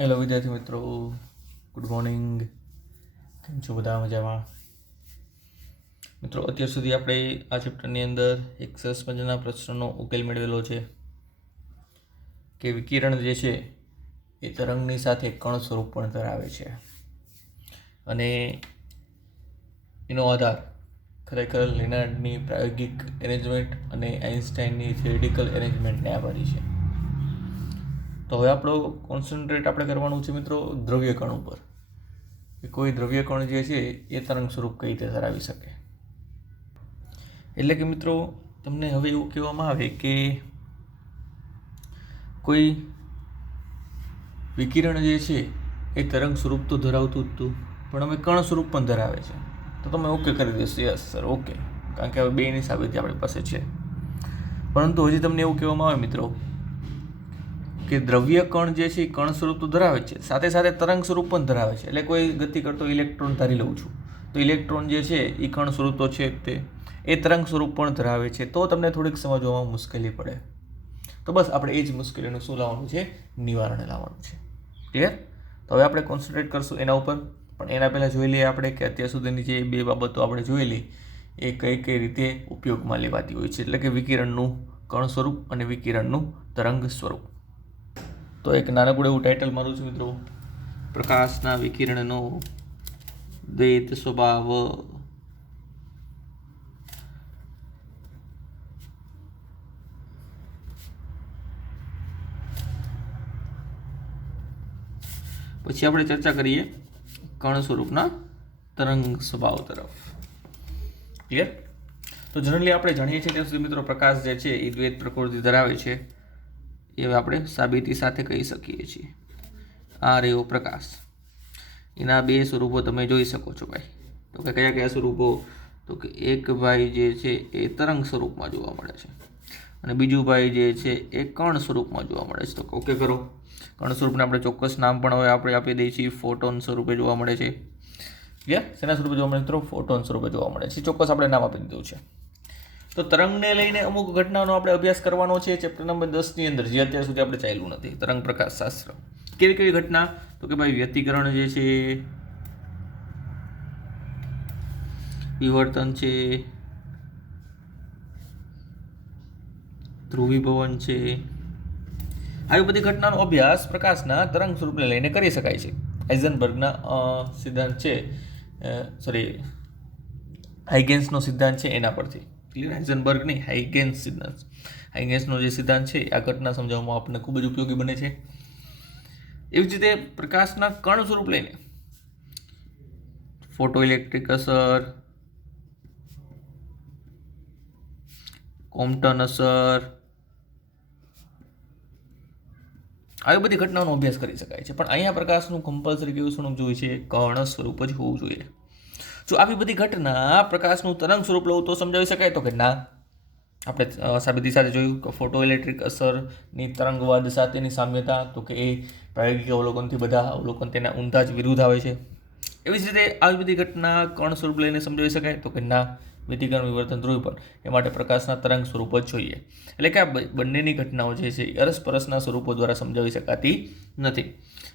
Hello વિદ્યાર્થી મિત્રો, good morning. કેમ છો બધા? મજામાં? મિત્રો, અત્યાર સુધી આપણે આ ચેપ્ટરની અંદર એક સરસ મજાના પ્રશ્નનો ઉકેલ મેળવેલો છે કે વિકિરણ જે છે એ તરંગની સાથે કણ સ્વરૂપ પણ ધરાવે છે અને એનો આધાર ખરેખર લેનાર્ડની પ્રાયોગિક એરેન્જમેન્ટ અને આઇન્સ્ટાઈનની થિયરિટિકલ એરેન્જમેન્ટને આભારી છે. તો હવે આપણો કોન્સન્ટ્રેટ આપણે કરવાનું છે મિત્રો દ્રવ્ય કણ ઉપર, કે કોઈ દ્રવ્ય કણ જે છે એ તરંગ સ્વરૂપ કઈ રીતે ધરાવી શકે. એટલે કે મિત્રો તમને હવે એવું કહેવામાં આવે કે કોઈ વિકિરણ જે છે એ તરંગ સ્વરૂપ તો ધરાવતું જ હતું, પણ હવે કણ સ્વરૂપ પણ ધરાવે છે. તો તમે ઓકે કરી દેશો, યસ સર ઓકે, કારણ કે હવે બેની સાબિતી આપણી પાસે છે. પરંતુ હજી તમને એવું કહેવામાં આવે મિત્રો કે દ્રવ્ય કણ જે છે એ કણ સ્વરૂપ તો ધરાવે છે, સાથે સાથે તરંગ સ્વરૂપ પણ ધરાવે છે. એટલે કોઈ ગતિ કરતો ઇલેક્ટ્રોન ધારી લઉં છું, તો ઇલેક્ટ્રોન જે છે એ કણ સ્વરૂપ તો છે તે એ તરંગ સ્વરૂપ પણ ધરાવે છે. તો તમને થોડીક સમજવામાં મુશ્કેલી પડે. તો બસ આપણે એ જ મુશ્કેલીનું શું લાવવાનું છે? નિવારણ લાવવાનું છે. ક્લિયર? તો હવે આપણે કોન્સન્ટ્રેટ કરશું એના ઉપર, પણ એના પહેલાં જોઈ લઈએ આપણે કે અત્યાર સુધીની જે બે બાબતો આપણે જોયેલી એ કઈ રીતે ઉપયોગમાં લેવાતી હોય છે. એટલે કે વિકિરણનું કણ સ્વરૂપ અને વિકિરણનું તરંગ સ્વરૂપ. તો એક નાનકડું એવું ટાઇટલ મારું છું મિત્રો, પ્રકાશના વિકિરણનો દ્વૈત સ્વભાવ. પછી આપણે ચર્ચા કરીએ કણ સ્વરૂપના તરંગ સ્વભાવ તરફ. ક્લિયર? તો જનરલી આપણે જાણીએ છીએ ત્યાં સુધી મિત્રો પ્રકાશ જે છે એ દ્વૈત પ્રકૃતિ ધરાવે છે, એ આપણે સાબિતી સાથે કહી શકીએ છીએ. આ રહ્યો પ્રકાશ, એના બે સ્વરૂપો તમે જોઈ શકો છો ભાઈ. તો કે કયા કયા સ્વરૂપો? તો કે એક ભાઈ જે છે એ તરંગ સ્વરૂપમાં જોવા મળે છે અને બીજું ભાઈ જે છે એ કણ સ્વરૂપમાં જોવા મળે છે. તો ઓકે કરો. કણ સ્વરૂપને આપણે ચોક્કસ નામ પણ હવે આપણે આપી દઈએ છીએ, ફોટોન સ્વરૂપે જોવા મળે છે. ક્લિયર? શેના સ્વરૂપે જોવા મળે મિત્રો? ફોટોન સ્વરૂપે જોવા મળે છે. ચોક્કસ આપણે નામ આપી દીધું છે. તો તરંગને લઈને અમુક ઘટનાનો આપણે અભ્યાસ કરવાનો છે ચેપ્ટર નંબર 10ની અંદર, જે અત્યાર સુધી આપણે ચાલ્યું નથી. તરંગ પ્રકાશ શાસ્ત્ર. કેવી કેવી ઘટના? તો કે ભાઈ વ્યતિકરણ જે છે, વિવર્તન છે, ધ્રુવીભવન છે, આવી બધી ઘટનાનો અભ્યાસ પ્રકાશના તરંગ સ્વરૂપને લઈને કરી શકાય છે. હાઇઝનબર્ગના સિદ્ધાંત છે, હાઇગેન્સનો સિદ્ધાંત છે એના પરથી. ક્લિયર? હાઇઝનબર્ગ નહીં, હાઇગેન્સ સિદ્ધાંત. હાઇગેન્સનો જે સિદ્ધાંત છે આ ઘટના સમજાવવામાં આપણને ખૂબ જ ઉપયોગી બને છે. એવી જ રીતે પ્રકાશના કણ સ્વરૂપ લઈને ફોટો ઇલેક્ટ્રિક અસર, કોમ્પટન અસર, આવી બધી ઘટનાઓનો અભ્યાસ કરી શકાય છે. પણ અહીંયા પ્રકાશનું કમ્પલસરી કેવું સ્વરૂપ જોઈએ છે? કણ સ્વરૂપ જ હોવું જોઈએ. જો આવી બધી ઘટના પ્રકાશનું તરંગ સ્વરૂપ લઉં તો સમજાવી શકાય? તો કે ના. આપણે સાબિતી સાથે જોયું કે ફોટો ઇલેક્ટ્રિક અસરની તરંગવાદ સાથેની સામ્યતા, તો કે એ પ્રાયોગિક અવલોકનથી બધા અવલોકન તેના ઊંધા જ વિરુદ્ધ આવે છે. એવી જ રીતે આવી બધી ઘટના કણ સ્વરૂપ લઈને સમજાવી શકાય? તો કે ના. વ્યતિકરણ, વિવર્તન, ધ્રુવીભવન એ માટે પ્રકાશના તરંગ સ્વરૂપ જ જોઈએ. એટલે કે આ બંનેની ઘટનાઓ જે છે એ અરસપરસના સ્વરૂપો દ્વારા સમજાવી શકાતી નથી.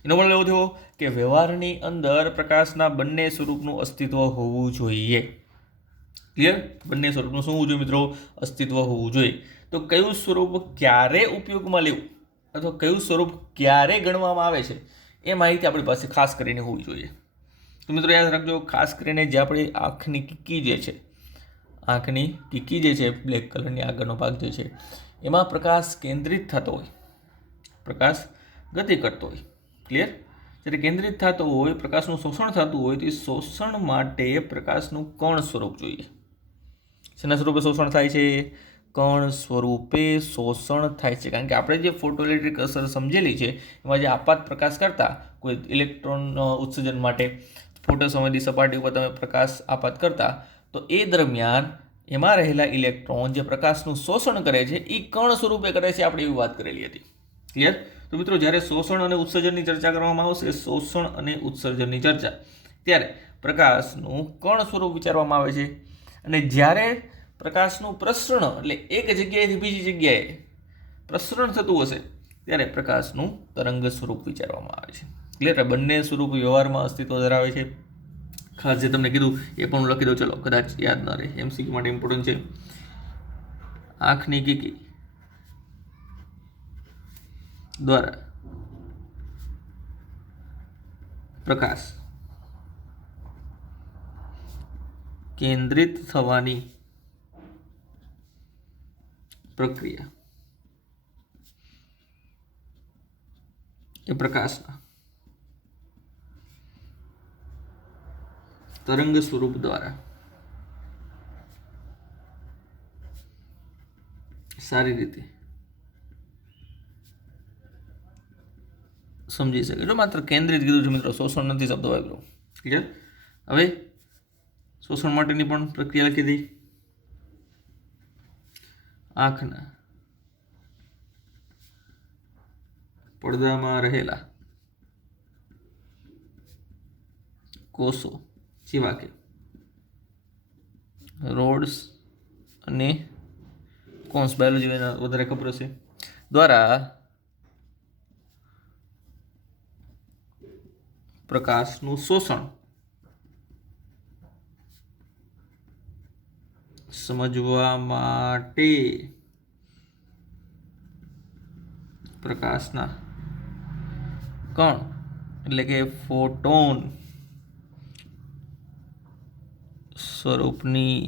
એનો મતલબ એવો થયો કે વ્યવહારની અંદર પ્રકાશના બંને સ્વરૂપનું અસ્તિત્વ હોવું જોઈએ. ક્લિયર? બંને સ્વરૂપનું શું હોવું જોઈએ મિત્રો? અસ્તિત્વ હોવું જોઈએ. તો કયું સ્વરૂપ ક્યારે ઉપયોગમાં લેવું અથવા કયું સ્વરૂપ ક્યારે ગણવામાં આવે છે એ માહિતી આપણી પાસે ખાસ કરીને હોવી જોઈએ. તો મિત્રો યાદ રાખજો, ખાસ કરીને જે આપણી આંખની કીકી જે છે, આંખની કીકી જે છે, બ્લેક કલરની આગળનો ભાગ જે છે, એમાં પ્રકાશ કેન્દ્રિત થતો હોય, પ્રકાશ ગતિ કરતો હોય. ક્લિયર? જ્યારે કેન્દ્રિત થતો હોય, પ્રકાશનું શોષણ થતું હોય, તો એ શોષણ માટે પ્રકાશનું કણ સ્વરૂપ જોઈએ. શેના સ્વરૂપે શોષણ થાય છે? કણ સ્વરૂપે શોષણ થાય છે. કારણ કે આપણે જે ફોટો ઇલેક્ટ્રિક અસર સમજેલી છે એમાં જે આપાત પ્રકાશ કરતા, કોઈ ઇલેક્ટ્રોન ઉત્સર્જન માટે ફોટો સંવેદી સપાટી ઉપર તમે પ્રકાશ આપાત કરતા, તો એ દરમિયાન એમાં રહેલા ઇલેક્ટ્રોન જે પ્રકાશનું શોષણ કરે છે એ કણ સ્વરૂપે કરે છે. આપણે એવી વાત કરેલી હતી. ક્લિયર? તો મિત્રો જ્યારે શોષણ અને ઉત્સર્જનની ચર્ચા કરવામાં આવશે, શોષણ અને ઉત્સર્જનની ચર્ચા, ત્યારે પ્રકાશનું કણ સ્વરૂપ વિચારવામાં આવે છે. અને જ્યારે પ્રકાશનું પ્રસરણ, એટલે એક જગ્યાએથી બીજી જગ્યાએ પ્રસરણ થતું હશે, ત્યારે પ્રકાશનું તરંગ સ્વરૂપ વિચારવામાં આવે છે. ક્લિયર? બંને સ્વરૂપ વ્યવહારમાં અસ્તિત્વ ધરાવે છે. ખાસ જે તમને કીધું એ પણ હું લખી દઉં, ચલો કદાચ યાદ ન રહે, MCQ માટે ઇમ્પોર્ટન્ટ છે. આંખની કીકી દ્વારા પ્રકાશ કેન્દ્રિત થવાની પ્રક્રિયા એ પ્રકાશના તરંગ સ્વરૂપ દ્વારા સારી રીતે સમજી શકે. જો માત્ર કેન્દ્રિત કીધું છે મિત્રો, શોષણ નથી શબ્દ વાપર્યો. ક્લિયર? હવે શોષણ માટેની પણ પ્રક્રિયા લખી દઈ. આંખના પડદામાં રહેલા કોષો જેવા કે રોડ્સ અને કોન્સ, બાયોલોજી વધારે ખબર હશે, દ્વારા પ્રકાશનું શોષણ સમજવા માટે પ્રકાશના કણ એટલે કે ફોટોન સ્વરૂપની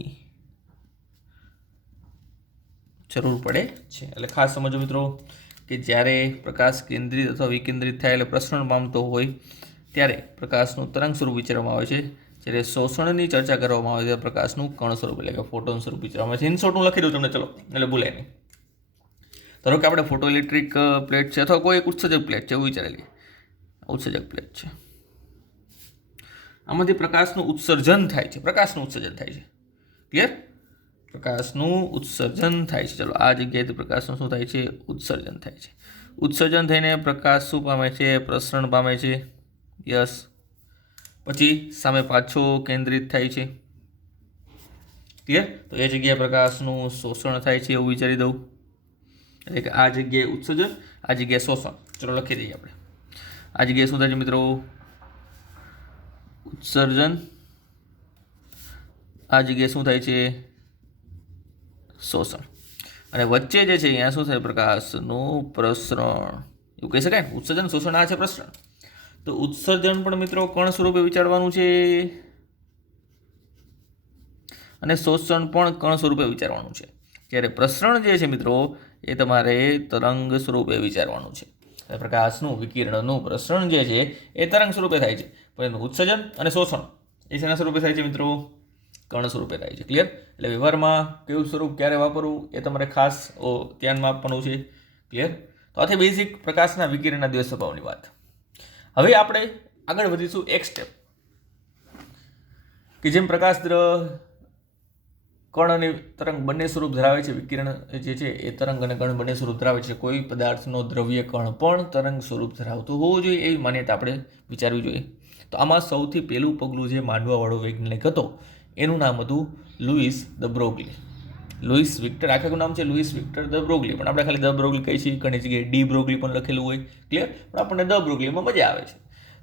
જરૂર પડે છે. એટલે ખાસ સમજો મિત્રો કે જ્યારે પ્રકાશ કેન્દ્રિત અથવા વિકેન્દ્રિત થાય એટલે પ્રસરણ પામતો હોય ત્યારે પ્રકાશનું તરંગ સ્વરૂપ વિચારવામાં આવે છે. જ્યારે શોષણની ચર્ચા કરવામાં આવે ત્યારે પ્રકાશનું કણ સ્વરૂપ એટલે કે ફોટોન સ્વરૂપ વિચારવામાં આવે છે. ઇન શોર્ટ હું લખી દઉં તમને, ચલો એટલે ભૂલાય નહીં. ધારો કે આપણે ફોટો ઇલેક્ટ્રિક પ્લેટ છે અથવા કોઈ એક ઉત્સર્જક પ્લેટ છે એવું વિચારેલી, ઉત્સર્જક પ્લેટ છે. આમાંથી પ્રકાશનું ઉત્સર્જન થાય છે. પ્રકાશનું ઉત્સર્જન થાય છે. ક્લિયર? પ્રકાશનું ઉત્સર્જન થાય છે. ચલો આ જગ્યાએથી પ્રકાશનું શું થાય છે? ઉત્સર્જન થાય છે. ઉત્સર્જન થઈને પ્રકાશ શું પામે છે? પ્રસરણ પામે છે. યસ. પછી સામે પાછો કેન્દ્રિત થાય છે. ક્લિયર? તો એ જગ્યાએ પ્રકાશનું શોષણ થાય છે એવું વિચારી દઉં. એટલે કે આ જગ્યાએ ઉત્સર્જન, આ જગ્યાએ શોષણ. ચલો લખી દઈએ આપણે. આ જગ્યાએ શું થાય છે મિત્રો? ઉત્સર્જન. આ જગ્યાએ શું થાય છે? શોષણ. અને વચ્ચે જે છે અહીંયા શું થાય? પ્રકાશનું પ્રસરણ. એવું કહી શકાય. ઉત્સર્જન, શોષણ, આ છે પ્રસરણ. તો ઉત્સર્જન પણ મિત્રો કણ સ્વરૂપે વિચારવાનું છે અને શોષણ પણ કણ સ્વરૂપે વિચારવાનું છે. જ્યારે પ્રસરણ જે છે મિત્રો એ તમારે તરંગ સ્વરૂપે વિચારવાનું છે. પ્રકાશનું વિકિરણનું પ્રસરણ જે છે એ તરંગ સ્વરૂપે થાય છે, પરંતુ ઉત્સર્જન અને શોષણ એ શેના સ્વરૂપે થાય છે મિત્રો? કણ સ્વરૂપે થાય છે. ક્લિયર? એટલે વ્યવહારમાં કયું સ્વરૂપ ક્યારે વાપરવું એ તમારે ખાસ ધ્યાનમાં આપવાનું છે. ક્લિયર? તો આથી બેઝિક પ્રકાશના વિકિરણના દ્વૈત સ્વભાવની વાત. હવે આપણે આગળ વધીશું એક સ્ટેપ, કે જેમ પ્રકાશ કણ અને તરંગ બંને સ્વરૂપ ધરાવે છે. વિકિરણ જે છે એ તરંગ અને કણ બંને સ્વરૂપ ધરાવે છે. કોઈ પદાર્થનો દ્રવ્ય કણ પણ તરંગ સ્વરૂપ ધરાવતું હોવું જોઈએ એવી માન્યતા આપણે વિચારવી જોઈએ. તો આમાં સૌથી પહેલું પગલું જે માંડવાવાળો વૈજ્ઞાનિક હતો એનું નામ હતું લુઈસ દ બ્રોગલી. લુઈસ વિક્ટર, આખું નામ છે લુઈસ વિક્ટર દ બ્રોગલી, પણ આપણે ખાલી દ બ્રોગલી કહીએ છીએ. ઘણી જગ્યાએ ડી બ્રોગલી પણ લખેલું હોય. ક્લિયર? પણ આપણને દ બ્રોગલીમાં મજા આવે છે.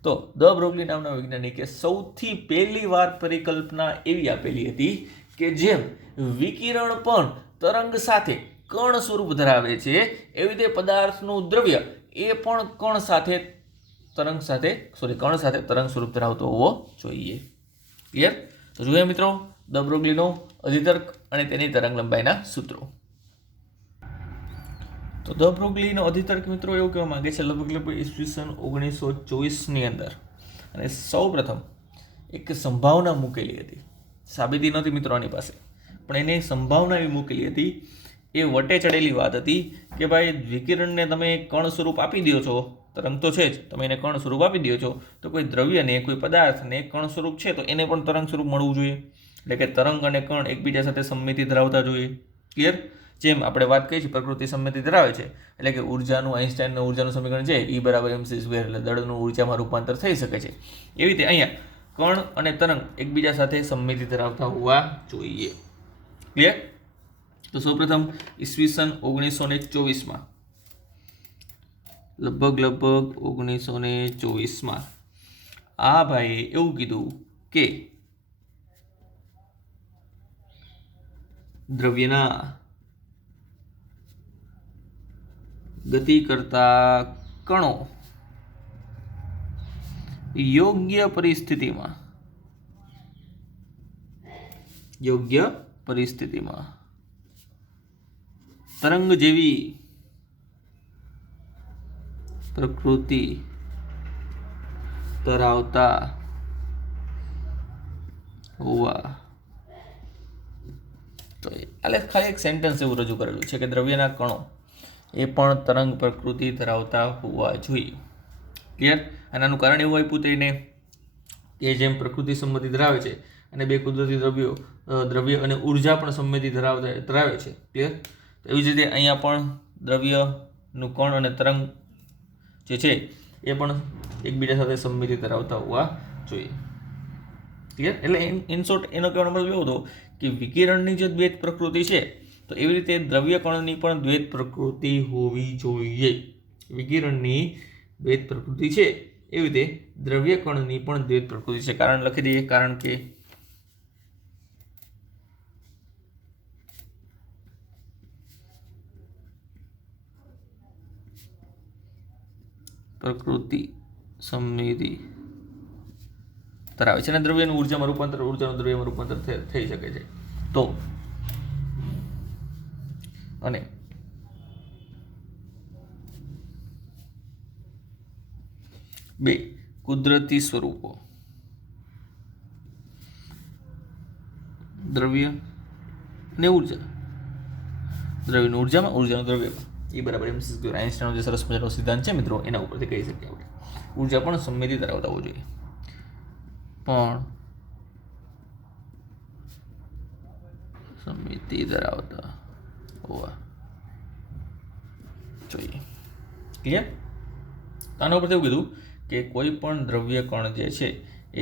તો દ બ્રોગલી નામના વૈજ્ઞાનિકે સૌથી પહેલી વાર પરિકલ્પના એવી આપેલી હતી કે જેમ વિકિરણ પણ તરંગ સાથે કણ સ્વરૂપ ધરાવે છે એવી રીતે પદાર્થનું દ્રવ્ય એ પણ કણ સાથે તરંગ સાથે કણ સાથે તરંગ સ્વરૂપ ધરાવતો હોવો જોઈએ. ક્લિયર? તો જોઈએ મિત્રો દ બ્રોગલીનો અધિતર્ક અને તેની તરંગ લંબાઈના સૂત્રો. તો દ બ્રોગલીનો અધિતર્ક મિત્રો એવું કહેવા માંગે છે લગભગ ઈસવીસન 1924ની અંદર, અને સૌ પ્રથમ એક સંભાવના મૂકેલી હતી. સાબિતી નહોતી મિત્રો આની પાસે, પણ એને સંભાવના એવી મૂકેલી હતી, એ વટે ચડેલી વાત હતી કે ભાઈ વિકિરણને તમે કણ સ્વરૂપ આપી દો છો, તરંગ તો છે જ, તમે એને કણ સ્વરૂપ આપી દો છો, તો કોઈ દ્રવ્યને કોઈ પદાર્થને કણ સ્વરૂપ છે તો એને પણ તરંગ સ્વરૂપ મળવું જોઈએ. એટલે કે તરંગ અને કણ એકબીજા સાથે સમમિતિ ધરાવતા જોઈએ. ક્લિયર? જેમ આપણે વાત કરી છે પ્રકૃતિ સમમિતિ ધરાવે છે, એટલે કે ઉર્જાનું આઈન્સ્ટાઈનનું ઉર્જાનું સમીકરણ છે E = mc², એટલે દળનું ઉર્જામાં રૂપાંતર થઈ શકે છે. એવી રીતે અહીંયા કણ અને તરંગ એકબીજા સાથે સમમિતિ ધરાવતા હોવા જોઈએ. ક્લિયર? તો સૌપ્રથમ ઈસવીસન 1924માં લગભગ 1924 આ ભાઈએ એવું કીધું કે દ્રવ્યના ગતિ કરતા કણો યોગ્ય પરિસ્થિતિમાં તરંગ જેવી પ્રકૃતિ ધરાવતા હોવા જોઈએ. ખાલી એક સેન્ટેન્સ એવું રજૂ કરેલું છે કે દ્રવ્યના કણો એ પણ તરંગ પ્રકૃતિ ધરાવતા હોવા જોઈએ. ક્લિયર? અને આનું કારણ એવું આપ્યું તેને કે જેમ પ્રકૃતિ સંમતિ ધરાવે છે અને બે કુદરતી દ્રવ્ય અને ઉર્જા પણ સંમતિ ધરાવે છે. ક્લિયર? એવી જ રીતે અહીંયા પણ દ્રવ્યનું કણ અને તરંગ જે છે એ પણ એકબીજા સાથે સંમતિ ધરાવતા હોવા જોઈએ. ક્લિયર? એટલે ઇન શોર્ટ એનો કહેવાનો મતલબ એવો હતો કે વિકિરણની જે દ્વૈત પ્રકૃતિ છે તો એવી રીતે દ્રવ્ય કણની પણ દ્વૈત પ્રકૃતિ હોવી જોઈએ. વિકિરણની દ્વૈત પ્રકૃતિ છે એવી રીતે દ્રવ્ય કણની પણ દ્વૈત પ્રકૃતિ છે. કારણ લખી દઈએ. કારણ કે પ્રકૃતિ સમમિતિ ધરાવે છે અને દ્રવ્યનું ઉર્જાનું દ્રવ્યમાં રૂપાંતર થઈ શકે છે. તો અને બે કુદરતી સ્વરૂપો દ્રવ્ય અને ઉર્જા, દ્રવ્યનું ઉર્જાનું દ્રવ્યમાં એ બરાબર આઈન્સ્ટાઈનનો જે સરસ મજાનો સિદ્ધાંત છે મિત્રો એના ઉપરથી કહી શકીએ આપણે. ઉર્જા પણ સમમિતિ ધરાવતા હોવું જોઈએ. પણ સમમિતિ ધરાવતા હોવા જોઈએ. ક્લિયર? આના ઉપરથી એવું કીધું કે કોઈ પણ દ્રવ્ય કણ જે છે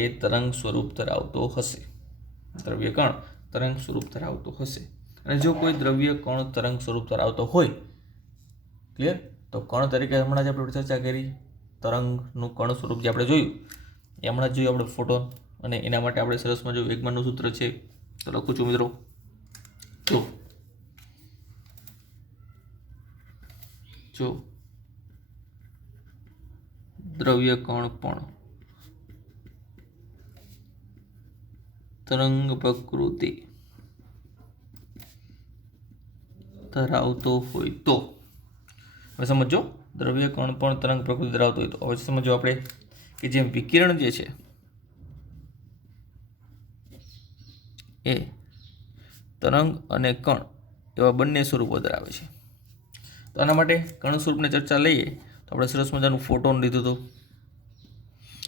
એ તરંગ સ્વરૂપ ધરાવતો હશે. દ્રવ્ય કણ તરંગ સ્વરૂપ ધરાવતો હશે. અને જો કોઈ દ્રવ્ય કણ તરંગ સ્વરૂપ ધરાવતો હોય, ક્લિયર, તો કણ તરીકે હમણાં જ આપણે ચર્ચા કરી તરંગનું કણ સ્વરૂપ જે આપણે જોયું એ હમણાં જ જોયું આપણે ફોટોન. અને એના માટે આપણે સરસમાં જો વેગમાનનું સૂત્ર છે તો લખું છું મિત્રો. જો દ્રવ્ય કણ પણ તરંગ પ્રકૃતિ ધરાવતો હોય તો, હવે સમજો દ્રવ્ય કણ પણ તરંગ પ્રકૃતિ ધરાવતો હોય તો હવે સમજો આપણે કે જેમ વિકિરણ જે છે એ તરંગ અને કણ એવા બંને સ્વરૂપો ધરાવે છે. તો આના માટે કણ સ્વરૂપની ચર્ચા લઈએ તો આપણે સરસ મજાનું ફોટોન લીધું હતું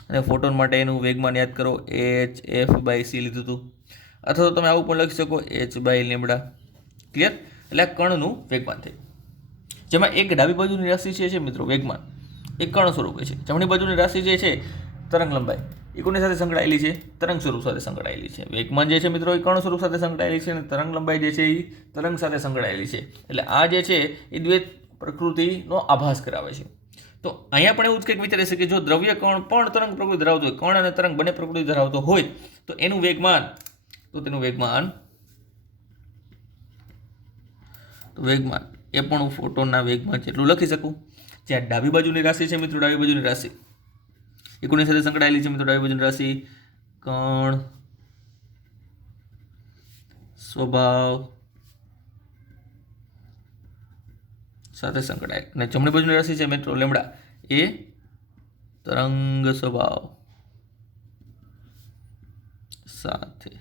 અને ફોટોન માટે એનું વેગમાન યાદ કરો hf/c લીધું હતું. અથવા તો તમે આવું પણ લખી શકો h/λ. ક્લિયર? એટલે આ કણનું વેગમાન થયું, જેમાં એક ડાબી બાજુની રાશિ છે મિત્રો વેગમાન એ કણ સ્વરૂપે છે. જમણી બાજુની રાશિ જે છે તરંગ લંબાઈ એ કોની સાથે સંકળાયેલી છે? તરંગ સ્વરૂપ સાથે સંકળાયેલી છે. વેગમાન જે છે મિત્રો એ કણ સ્વરૂપ સાથે સંકળાયેલી છે અને તરંગ લંબાઈ જે છે એ તરંગ સાથે સંકળાયેલી છે. એટલે આ જે છે એ દ્વૈત પ્રકૃતિનો આભાસ કરાવે છે. તો અહીંયા પણ એવું જ કંઈક વિચારે છે કે જો દ્રવ્ય કણ પણ તરંગ પ્રકૃતિ ધરાવતો હોય, કણ અને તરંગ બંને પ્રકૃતિ ધરાવતો હોય તો તેનું વેગમાન એ પણ હું ફોટોનના વેગમાન જેટલું લખી શકું. જ્યાં ડાબી બાજુની રાશિ છે મિત્રો, ડાબી બાજુની રાશિ એ કોની સાથે સંકળાયેલી છે મિત્રો? ડાબી બાજુની રાશિ કણ સ્વભાવ સાથે સંકળાયેલ. અને જમણી બાજુની રાશિ છે મિત્રો લેમ્ડા એ તરંગ સ્વભાવ સાથે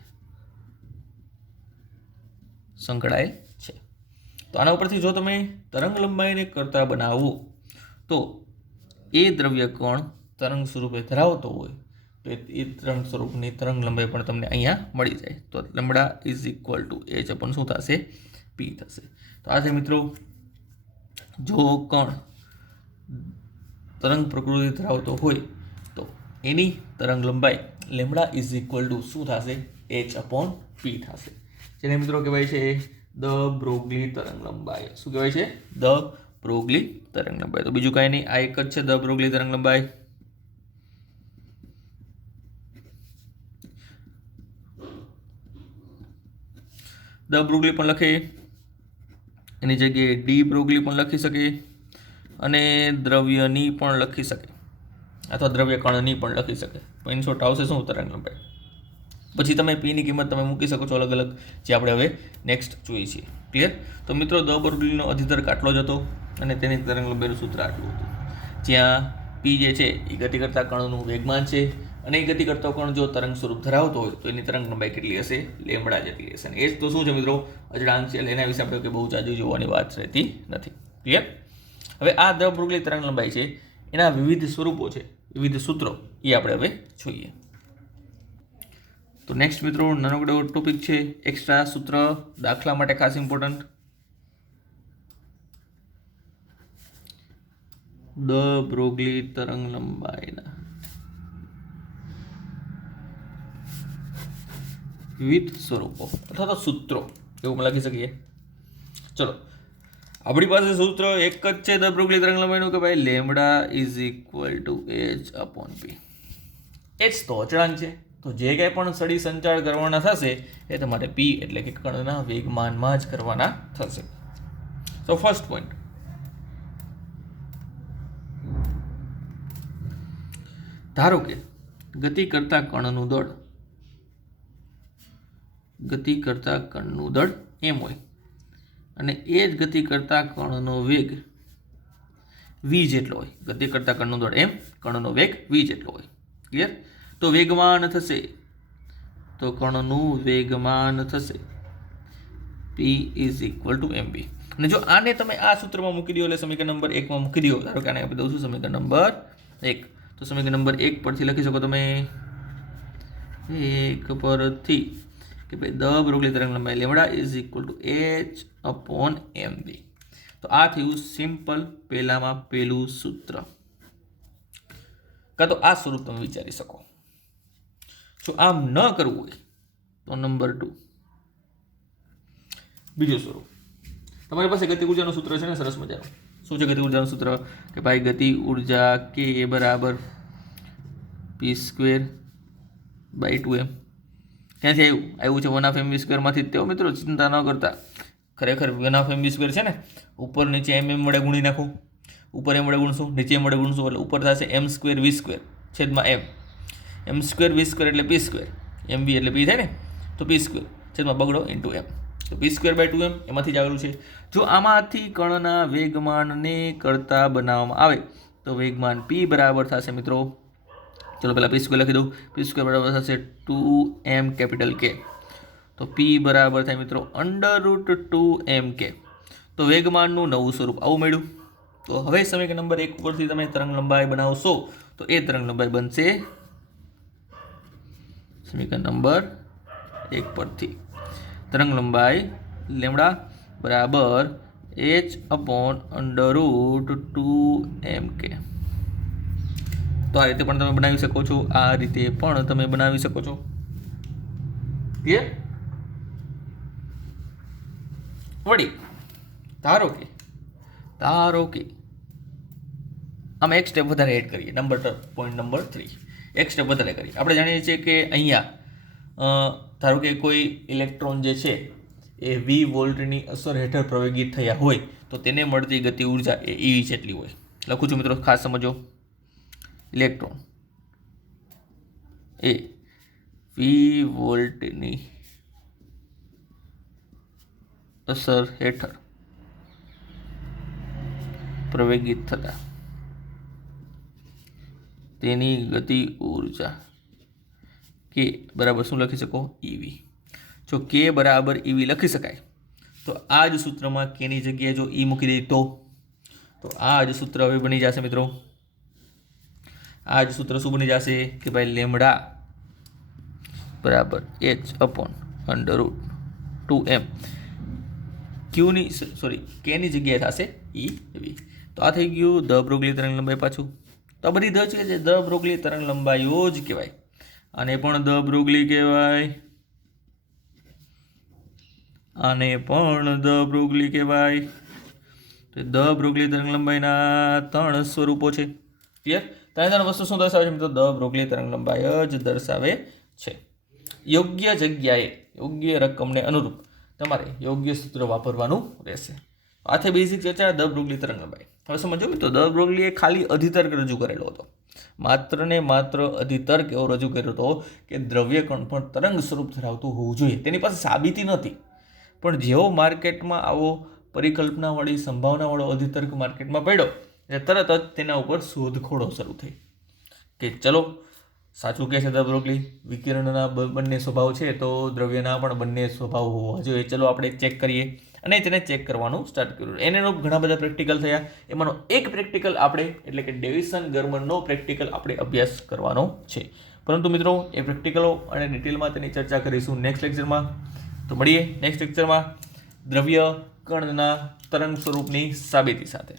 સંકળાયેલ છે. તો આના ઉપરથી જો તમે તરંગ લંબાઈને કરતા બનાવો તો એ દ્રવ્ય કણ તરંગ સ્વરૂપે ધરાવતો હોય તો એ તરંગ સ્વરૂપની તરંગ લંબાઈ પણ તમને અહીંયા મળી જાય. તો lambda is equal two h upon શું થશે? p થશે. તો આ છે મિત્રો જો કણ તરંગ પ્રકૃતિ ધરાવતો હોય તો એની તરંગ લંબાઈ લેમ્ડા ઇઝ ઇક્વલ ટુ શું થશે? h અપોન p થશે. જેને મિત્રો કહેવાય છે દ બ્રોગલી તરંગ લંબાઈ. શું કહેવાય છે? દ બ્રોગલી તરંગ લંબાઈ. તો બીજું કાંઈ નહીં, આ એક જ છે ધ બ્રોગલી તરંગ લંબાઈ. ધ બ્રોગલી પણ લખે, એની જગ્યાએ ડી બ્રોગલી પણ લખી શકે, અને દ્રવ્યની પણ લખી શકે, અથવા દ્રવ્ય કણની પણ લખી શકે. ઇન શોર્ટ આવશે શું? તરંગ લંબાઈ. પછી તમે પીની કિંમત તમે મૂકી શકો છો અલગ અલગ, જે આપણે હવે નેક્સ્ટ જોઈએ છીએ. ક્લિયર? તો મિત્રો ધ બ્રોગલીનો અધિતર્ક આટલો જ હતો અને તેની તરંગ લંબાઈનું સૂત્ર આટલું હતું, જ્યાં પી જે છે એ ગતિ કરતા કણનું વેગમાન છે, અને એ ગતિ કરતો કણ જો તરંગ સ્વરૂપ ધરાવતો હોય તો એની તરંગ લંબાઈ કેટલી હશે? લેમડા જેટલી હશે. અને એ જ તો શું છે મિત્રો? અચળાંક છે. એટલે એના વિશે આપણે બહુ જાજુ જોવાની વાત રહેતી નથી. ક્લિયર? હવે આ ધ બ્રોગલી તરંગ લંબાઈ છે, એના વિવિધ સ્વરૂપો છે, વિવિધ સૂત્રો, એ આપણે હવે જોઈએ. તો નેક્સ્ટ મિત્રો નાનકડો ટોપિક છે એક્સ્ટ્રા સૂત્ર, દાખલા માટે ખાસ ઇમ્પોર્ટન્ટ. ધ બ્રોગલી તરંગ લંબાઈના વિવિધ સ્વરૂપો અથવા તો સૂત્રો એવું લખી શકીએ. ચલો, આપણી પાસે સૂત્ર એક જ છે ધ બ્રોગલી તરંગ લંબાઈનું, કે ભાઈ lambda is equal to H upon P. H તો અચળાંક છે, તો જે કંઈ પણ સળી સંચાર કરવાના થશે એ તમારે પી એટલે કે કણના વેગમાનમાં જ કરવાના થશે. તો ફર્સ્ટ પોઈન્ટ, ધારો કે ગતિ કરતા કણનું દળ એમ હોય, અને એ જ ગતિ કરતા કણનો વેગ વી જેટલો હોય. ગતિ કરતા કણનું દળ એમ, કણનો વેગ વી જેટલો હોય. ક્લિયર? તો વેગમાન થશે, તો કણનું વેગમાન થશે પી ઇઝ ઇક્વલ ટુ એમ બી. અને જો આને તમે આ સૂત્રમાં મૂકી દો, એટલે સમીકરણ નંબર 1 માં મૂકી દો. ધારો કે આને આપી દઉં છું સમીકરણ નંબર 1. તો સમીકરણ નંબર 1 પરથી લખી શકો તમે 1 પરથી કે ભાઈ ધ બ્રોગલી તરંગ લંબાઈ lambda is equal to H upon M B. તો આ થયું સિમ્પલ પહેલામાં પહેલું સૂત્ર. કાં તો આ સ્વરૂપ તમે વિચારી શકો. જો આમ ન કરવું હોય તો નંબર 2 બીજું સ્વરૂપ. તમારી પાસે ગતિ ઉર્જાનું સૂત્ર છે ને, સરસ મજાનું. શું છે ગતિ ઉર્જાનું સૂત્ર? કે ભાઈ ગતિ ઉર્જા કે બરાબર p²/2m. ક્યાંથી આવ્યું છે? 1/mv² માંથી. તેઓ મિત્રો ચિંતા ન કરતા, ખરેખર 1/mv² છે ને, ઉપર નીચે એમ વડે ગુણી નાખું. ઉપર એમ વડે ગુણશું, નીચે એમ વડે ગુણશું, એટલે ઉપર થશે m²v² છેદમાં m. m²v² એટલે p², mv એટલે p થાય ને, તો p² છેદમાં બગડો ઇન્ટુ m. તો p²/2m એમાંથી જ આવેલું છે. જો આમાંથી કણના વેગમાનને કરતા બનાવવામાં આવે તો વેગમાન p બરાબર થશે મિત્રો, ચલો પહેલાં p² લખી દઉં. p² બરાબર થશે 2m કેપિટલ K. તો p બરાબર થાય મિત્રો √2mk. તો વેગમાનનું નવું સ્વરૂપ આવું મળ્યું. તો હવે સમીકરણ નંબર 1 ઉપરથી તમે તરંગ લંબાઈ બનાવશો તો એ તરંગ લંબાઈ બનશે સમીકરણ નંબર 1 પરથી તરંગ લંબાઈ લેમડા બરાબર h અપોન √2mk. તો આ રીતે પણ તમે બનાવી શકો છો, આ રીતે પણ તમે બનાવી શકો છો. ક્લિયર? વળી ધારો કે આમાં એક સ્ટેપ વધારે એડ કરીએ. પોઈન્ટ નંબર 3, એક સ્ટેપ વધારે કરીએ. આપણે જાણીએ છીએ કે અહીંયા ધારો કે કોઈ ઇલેક્ટ્રોન જે છે એ વી વોલ્ટની અસર હેઠળ પ્રવેગિત થયા હોય તો તેને મળતી ગતિ ઉર્જા એ ઈ જેટલી હોય. લખું છું મિત્રો, ખાસ સમજો. ઇલેક્ટ્રોન એ વી વોલ્ટની અસર હેઠળ પ્રવેગિત થતા તેની ગતિ ઉર્જા કે બરાબર શું લખી શકો? ઈવી. જો કે બરાબર ઈવી લખી શકાય તો આ જ સૂત્રમાં કેની જગ્યાએ જો ઈ મૂકી દઈએ તો આ જ સૂત્ર હવે બની જશે મિત્રો. આ જ સૂત્ર શું બની જશે? કે ભાઈ લેમડા બરાબર h અપોન √2m. કેની જગ્યાએ થશે ઈ. તો આ થઈ ગયું ધ બ્રોગલી તરંગ લંબાઈ. પાછું તો આ બધી ધ છે, ધ બ્રોગલી તરંગ લંબાઈઓ જ કહેવાય. આને પણ ધ બ્રોગલી કહેવાય, આને પણ ધ બ્રોગલી કહેવાય. તો દ બ્રોગલી તરંગલંબાઈના 3 સ્વરૂપો છે. ક્લિયર? ત્રણ વસ્તુ શું દર્શાવે છે મિત્રો? દ બ્રોગલી તરંગલંબાઈ જ દર્શાવે છે. યોગ્ય જગ્યાએ યોગ્ય રકમને અનુરૂપ તમારે યોગ્ય સૂત્ર વાપરવાનું રહેશે. આથી બેઝિક ચર્ચા દ બ્રોગલી તરંગલંબાઈ. હવે સમજો તો દ બ્રોગલીએ ખાલી અધિતર્ક રજૂ કરેલો હતો. માત્ર ને માત્ર અધિતર્ક એવો રજૂ કર્યો હતો કે દ્રવ્ય કણ પણ તરંગ સ્વરૂપ ધરાવતું હોવું જોઈએ. તેની પાસે સાબિતી નથી, પણ જેવો માર્કેટમાં આવો પરિકલ્પનાવાળી સંભાવનાવાળો અધિતર્ક માર્કેટમાં પડ્યો એટલે તરત જ તેના ઉપર શોધખોળો શરૂ થઈ કે ચલો સાચું કહે છે દ બ્રોગલી, વિકિરણના બંને સ્વભાવ છે તો દ્રવ્યના પણ બંને સ્વભાવ હોવા જોઈએ. ચલો આપણે ચેક કરીએ અને તેને ચેક કરવાનું સ્ટાર્ટ કર્યું. એને ઘણા બધા પ્રેક્ટિકલ થયા. એમાંનો એક પ્રેક્ટિકલ આપણે એટલે કે ડેવિસન ગરમનનો પ્રેક્ટિકલ આપણે અભ્યાસ કરવાનો છે. પરંતુ મિત્રો એ પ્રેક્ટિકલો અને ડિટેલમાં તેની ચર્ચા કરીશું નેક્સ્ટ લેક્ચરમાં. તો મળીએ નેક્સ્ટ લેક્ચરમાં દ્રવ્ય કણના તરંગ સ્વરૂપની સાબિતી સાથે.